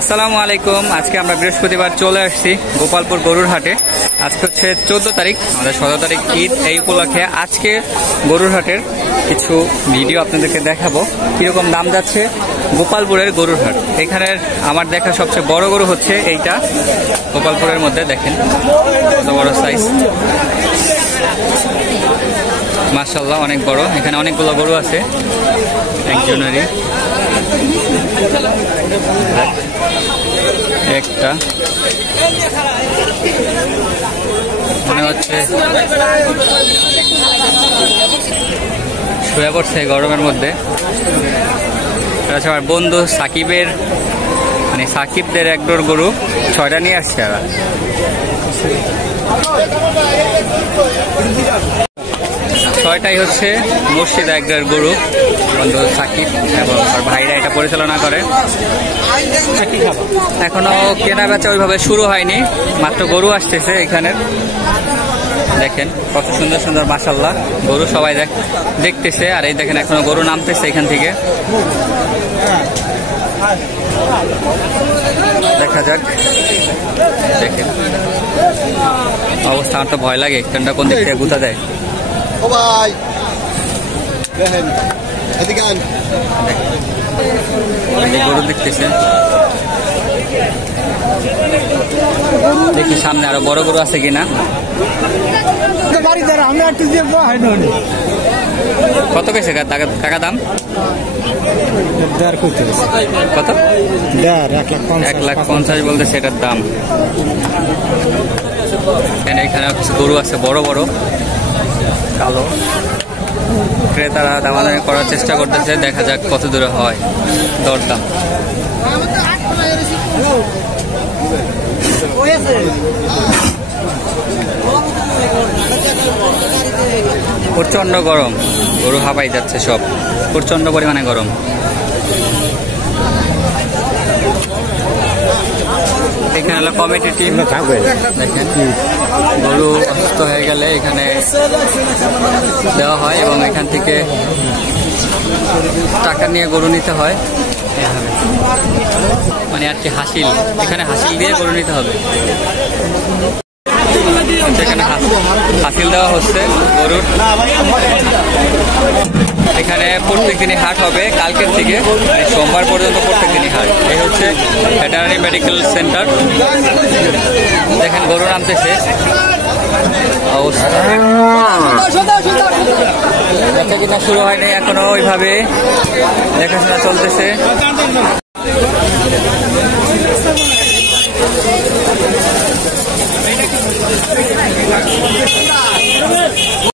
আসসালামু আলাইকুম। আজকে আমরা বৃহস্পতিবার চলে আসছি গোপালপুর গরুর হাটে। আজকে হচ্ছে 14 তারিখ, আমাদের 17 তারিখ ঈদ। এই উপলক্ষে আজকে গরুর হাটের কিছু ভিডিও আপনাদেরকে দেখাবো, কিরকম দাম যাচ্ছে গোপালপুরের গরুর হাট। এখানের আমার দেখা সবচেয়ে বড় গরু হচ্ছে এইটা, গোপালপুরের মধ্যে দেখেন কত বড় সাইজ, মাশাআল্লাহ অনেক বড়। এখানে অনেকগুলো গরু আছে একজনেরই, একটা মনে হচ্ছে শুয়ে পড়ছে গরমের মধ্যে। আমার বন্ধু সাকিবের মানে সাকিবদের একডোর গরু 6টা নিয়ে আসছে। আর ছয়টাই হচ্ছে মুর্শিদা একডোর গরু, বন্ধু সাকিব এবং তার ভাইরা এটা পরিচালনা করে। এখনো কেনা বেচা ওইভাবে শুরু হয়নি, মাত্র গরু আসতেছে এখানে। দেখেন কত সুন্দর সুন্দর মাশাআল্লাহ গরু, সবাই দেখতেছে। আর এই দেখেন এখনো গরু নামতেছে এখান থেকে, দেখা যাক। দেখেন অবস্থা, আমার তো ভয় লাগে, ট্রেনটা কোন দিক থেকে গুতা দেয়। গরু দেখতেছে, দেখি সামনে আরো বড় গরু আছে কিনা। কত কেছে কাকা দাম? কত? 1,50,000 বলতেছে এটার দাম। এখানে কিছু গরু আছে বড় বড় কালো, ক্রেতারা দামাদামি করার চেষ্টা করতেছে, দেখা যাক কত দূরে হয় দরদাম। প্রচন্ড গরম, গরু হাঁপাই যাচ্ছে সব, প্রচন্ড পরিমাণে গরম। এখানে হলো কমিটি টিম, দেখেন গরু অসুস্থ হয়ে গেলে এখানে দেওয়া হয় এবং এখান থেকে টাকা নিয়ে গরু নিতে হয়। মানে আর কি হাসিল, এখানে হাসিল দিয়ে গরু নিতে হবে। এখানে হাসিল দেওয়া হচ্ছে গরুর। এখানে প্রত্যেক দিনই হাট হবে, কালকের থেকে সোমবার পর্যন্ত প্রত্যেক দিনই হাট। এই হচ্ছে ভেটেরিনারি মেডিকেল সেন্টার। দেখেন গরু নামতেছে, অবস্থা দেখা কিনা শুরু হয়নি এখনো, ওইভাবে দেখাশোনা চলতেছে।